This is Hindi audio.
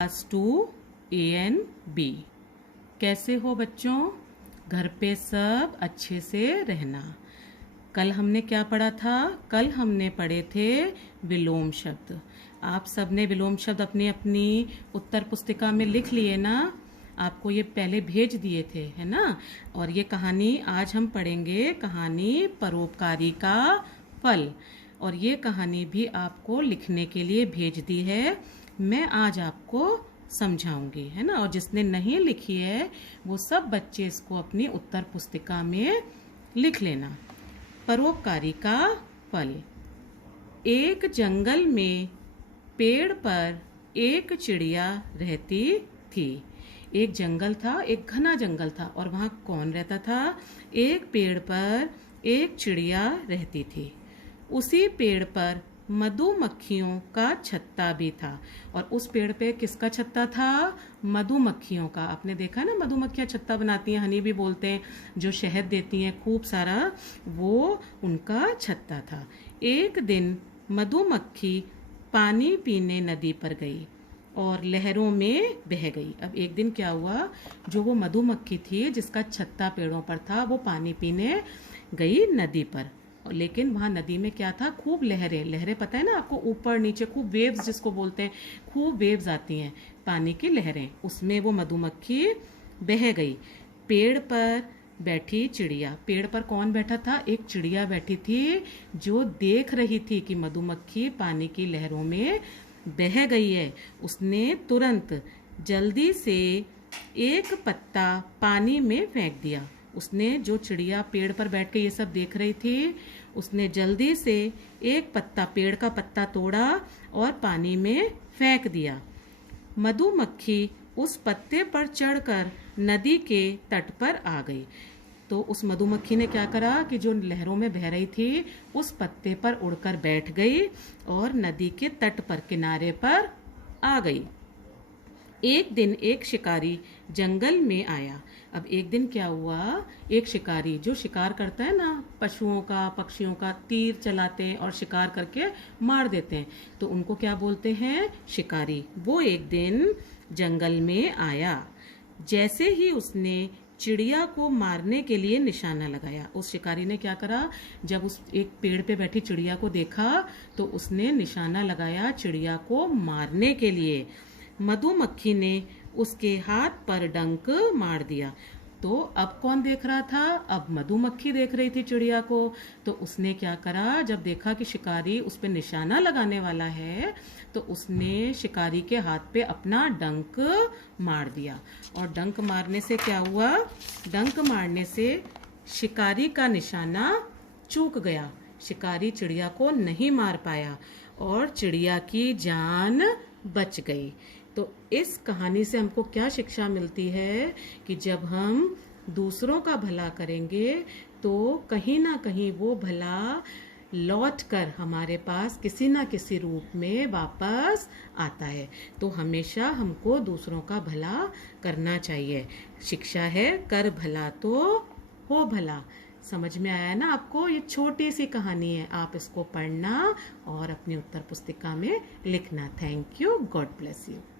Class 2 ANB। कैसे हो बच्चों? घर पे सब अच्छे से रहना। कल हमने क्या पढ़ा था? कल हमने पढ़े थे विलोम शब्द। आप सब ने विलोम शब्द अपनी अपनी उत्तर पुस्तिका में लिख लिए ना? आपको ये पहले भेज दिए थे, है ना? और ये कहानी आज हम पढ़ेंगे, कहानी परोपकारी का फल। और ये कहानी भी आपको लिखने के लिए भेज दी है। मैं आज आपको समझाऊंगी, है ना? और जिसने नहीं लिखी है वो सब बच्चे इसको अपनी उत्तर पुस्तिका में लिख लेना। परोपकारी का फल। एक जंगल में पेड़ पर एक चिड़िया रहती थी। एक जंगल था, एक घना जंगल था, और वहाँ कौन रहता था? एक पेड़ पर एक चिड़िया रहती थी। उसी पेड़ पर मधुमक्खियों का छत्ता भी था। और उस पेड़ पे किसका छत्ता था? मधुमक्खियों का। आपने देखा ना, मधुमक्खियां छत्ता बनाती हैं, हनी भी बोलते हैं, जो शहद देती हैं खूब सारा, वो उनका छत्ता था। एक दिन मधुमक्खी पानी पीने नदी पर गई और लहरों में बह गई। अब एक दिन क्या हुआ, जो वो मधुमक्खी थी जिसका छत्ता पेड़ों पर था, वो पानी पीने गई नदी पर। लेकिन वहाँ नदी में क्या था? खूब लहरें। लहरें पता है ना आपको? ऊपर नीचे खूब वेव्स जिसको बोलते हैं, खूब वेव्स आती हैं, पानी की लहरें। उसमें वो मधुमक्खी बह गई। पेड़ पर बैठी चिड़िया। पेड़ पर कौन बैठा था? एक चिड़िया बैठी थी जो देख रही थी कि मधुमक्खी पानी की लहरों में बह गई है। उसने तुरंत जल्दी से एक पत्ता पानी में फेंक दिया। उसने, जो चिड़िया पेड़ पर बैठ के ये सब देख रही थी, उसने जल्दी से एक पत्ता, पेड़ का पत्ता तोड़ा और पानी में फेंक दिया। मधुमक्खी उस पत्ते पर चढ़कर नदी के तट पर आ गई। तो उस मधुमक्खी ने क्या करा कि जो लहरों में बह रही थी, उस पत्ते पर उड़कर बैठ गई और नदी के तट पर, किनारे पर आ गई। एक दिन एक शिकारी जंगल में आया। अब एक दिन क्या हुआ, एक शिकारी जो शिकार करता है ना, पशुओं का, पक्षियों का, तीर चलाते हैं और शिकार करके मार देते हैं, तो उनको क्या बोलते हैं? शिकारी। वो एक दिन जंगल में आया। जैसे ही उसने चिड़िया को मारने के लिए निशाना लगाया, उस शिकारी ने क्या करा, जब उस एक पेड़ पे बैठी चिड़िया को देखा तो उसने निशाना लगाया चिड़िया को मारने के लिए। मधुमक्खी ने उसके हाथ पर डंक मार दिया। तो अब कौन देख रहा था? अब मधुमक्खी देख रही थी चिड़िया को। तो उसने क्या करा, जब देखा कि शिकारी उस पर निशाना लगाने वाला है, तो उसने शिकारी के हाथ पे अपना डंक मार दिया। और डंक मारने से क्या हुआ? डंक मारने से शिकारी का निशाना चूक गया। शिकारी चिड़िया को नहीं मार पाया और चिड़िया की जान बच गई। तो इस कहानी से हमको क्या शिक्षा मिलती है कि जब हम दूसरों का भला करेंगे तो कहीं ना कहीं वो भला लौट कर हमारे पास किसी ना किसी रूप में वापस आता है। तो हमेशा हमको दूसरों का भला करना चाहिए। शिक्षा है, कर भला तो हो भला। समझ में आया ना आपको? ये छोटी सी कहानी है, आप इसको पढ़ना और अपनी उत्तर पुस्तिका में लिखना। Thank you. God bless you.